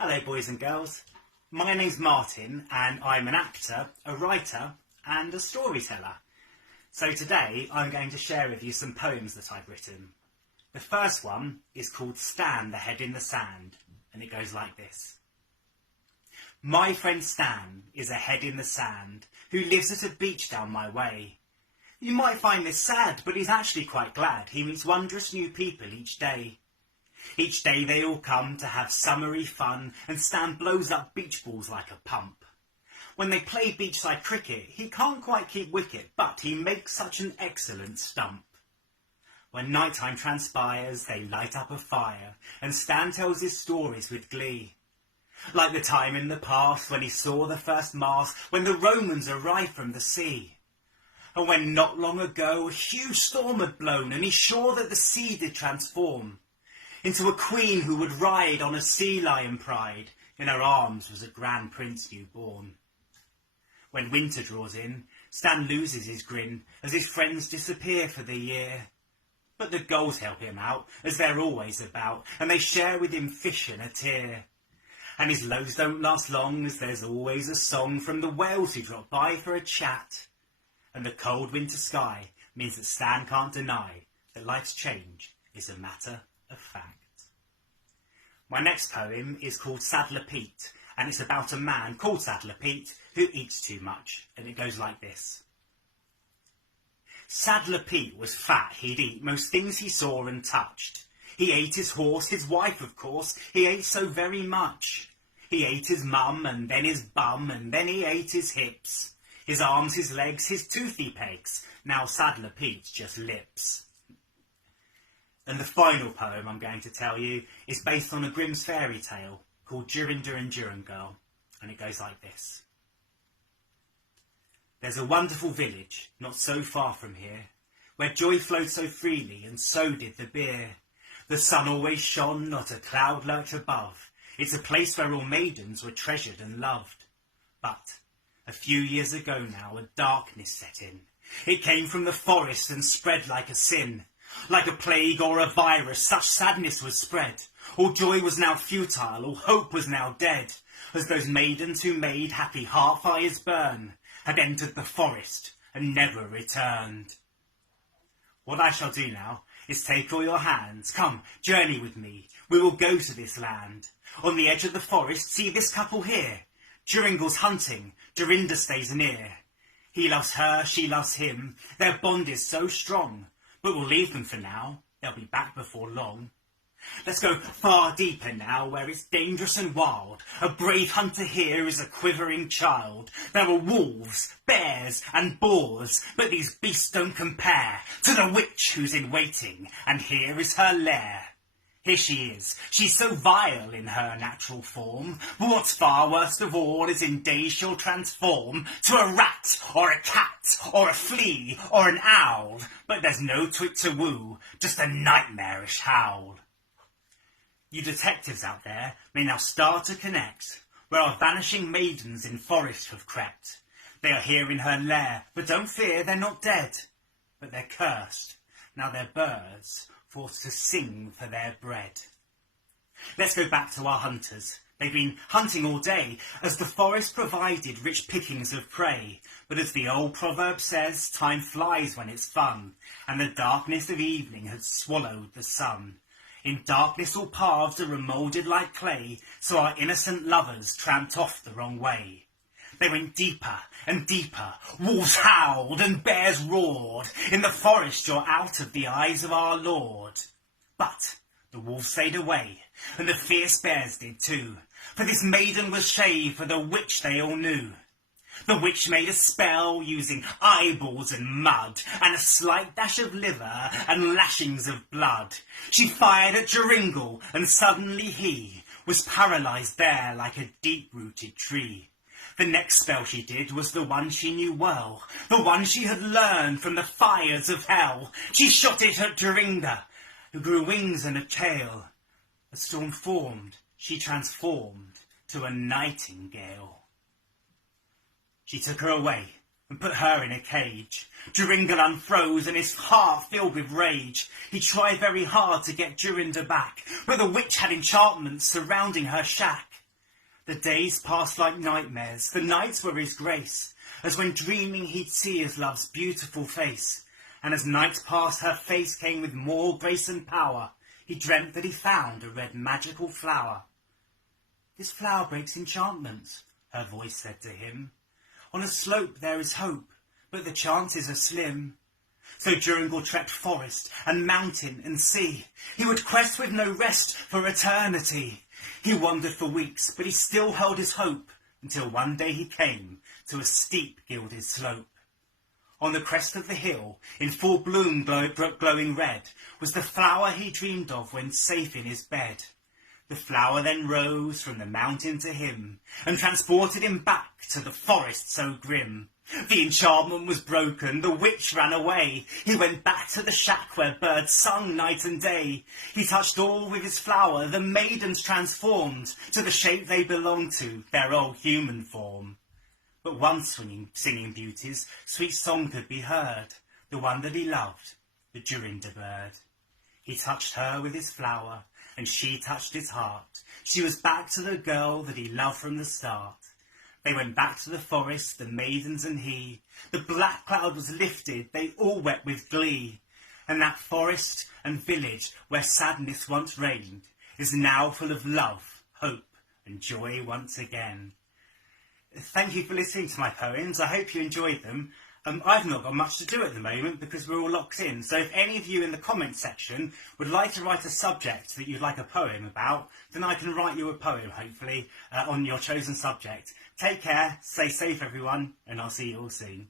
Hello boys and girls, my name's Martin and I'm an actor, a writer and a storyteller. So today I'm going to share with you some poems that I've written. The first one is called Stan the Head in the Sand and it goes like this. My friend Stan is a head in the sand who lives at a beach down my way. You might find this sad, but he's actually quite glad he meets wondrous new people each day. Each day they all come to have summery fun and Stan blows up beach balls like a pump. When they play beachside cricket, he can't quite keep wicket, but he makes such an excellent stump. When nighttime transpires, they light up a fire and Stan tells his stories with glee. Like the time in the past when he saw the first mast, when the Romans arrived from the sea. And when not long ago a huge storm had blown and he's sure that the sea did transform into a queen who would ride on a sea lion pride. In her arms was a grand prince newborn. When winter draws in, Stan loses his grin as his friends disappear for the year. But the gulls help him out, as they're always about, and they share with him fish and a tear. And his lows don't last long, as there's always a song from the whales who drop by for a chat. And the cold winter sky means that Stan can't deny that life's change is a matter of fact. My next poem is called Saddler Pete, and it's about a man called Saddler Pete who eats too much, and it goes like this. Saddler Pete was fat, he'd eat most things he saw and touched. He ate his horse, his wife of course, he ate so very much. He ate his mum, and then his bum, and then he ate his hips. His arms, his legs, his toothy pegs, now Saddler Pete's just lips. And the final poem I'm going to tell you is based on a Grimm's fairy tale called Jorinda and Girl, and it goes like this. There's a wonderful village not so far from here, where joy flowed so freely and so did the beer. The sun always shone, not a cloud lurked above. It's a place where all maidens were treasured and loved. But a few years ago now a darkness set in. It came from the forest and spread like a sin. Like a plague or a virus, such sadness was spread. All joy was now futile, all hope was now dead, as those maidens who made happy heart fires burn had entered the forest and never returned. What I shall do now is take all your hands, come, journey with me, we will go to this land. On the edge of the forest, see this couple here. Joringle's hunting, Jorinda stays near. He loves her, she loves him, their bond is so strong. But we'll leave them for now, they'll be back before long. Let's go far deeper now, where it's dangerous and wild. A brave hunter here is a quivering child. There are wolves, bears and boars, but these beasts don't compare to the witch who's in waiting, and here is her lair. Here she is, she's so vile in her natural form, but what's far worst of all is in days she'll transform to a rat, or a cat, or a flea, or an owl, but there's no twit to woo, just a nightmarish howl. You detectives out there may now start to connect, where our vanishing maidens in forest have crept. They are here in her lair, but don't fear, they're not dead, but they're cursed, now they're birds, forced to sing for their bread. Let's go back to our hunters. They've been hunting all day, as the forest provided rich pickings of prey. But as the old proverb says, time flies when it's fun, and the darkness of evening had swallowed the sun. In darkness all paths are remoulded like clay, so our innocent lovers tramped off the wrong way. They went deeper and deeper, wolves howled and bears roared. In the forest you're out of the eyes of our Lord. But the wolves stayed away, and the fierce bears did too, for this maiden was shaved for the witch they all knew. The witch made a spell using eyeballs and mud, and a slight dash of liver and lashings of blood. She fired at Joringle, and suddenly he was paralysed there like a deep-rooted tree. The next spell she did was the one she knew well, the one she had learned from the fires of hell. She shot it at Jorinda, who grew wings and a tail. A storm formed, she transformed to a nightingale. She took her away and put her in a cage. Joringel unfroze and his heart filled with rage. He tried very hard to get Jorinda back, but the witch had enchantments surrounding her shack. The days passed like nightmares, the nights were his grace, as when dreaming he'd see his love's beautiful face. And as night passed, her face came with more grace and power. He dreamt that he found a red magical flower. "This flower breaks enchantments," her voice said to him. "On a slope there is hope, but the chances are slim." So Joringel trekked forest and mountain and sea. He would quest with no rest for eternity. He wandered for weeks, but he still held his hope, until one day he came to a steep gilded slope. On the crest of the hill, in full bloom glowing red, was the flower he dreamed of when safe in his bed. The flower then rose from the mountain to him, and transported him back to the forest so grim. The enchantment was broken, the witch ran away. He went back to the shack where birds sung night and day. He touched all with his flower, the maidens transformed to the shape they belonged to, their old human form. But one singing beauty's sweet song could be heard, the one that he loved, the Jorinda bird. He touched her with his flower, and she touched his heart. She was back to the girl that he loved from the start. They went back to the forest, the maidens and he. The black cloud was lifted, they all wept with glee. And that forest and village where sadness once reigned is now full of love, hope and joy once again. Thank you for listening to my poems. I hope you enjoyed them. I've not got much to do at the moment because we're all locked in. So if any of you in the comments section would like to write a subject that you'd like a poem about, then I can write you a poem, hopefully, on your chosen subject. Take care, stay safe everyone, and I'll see you all soon.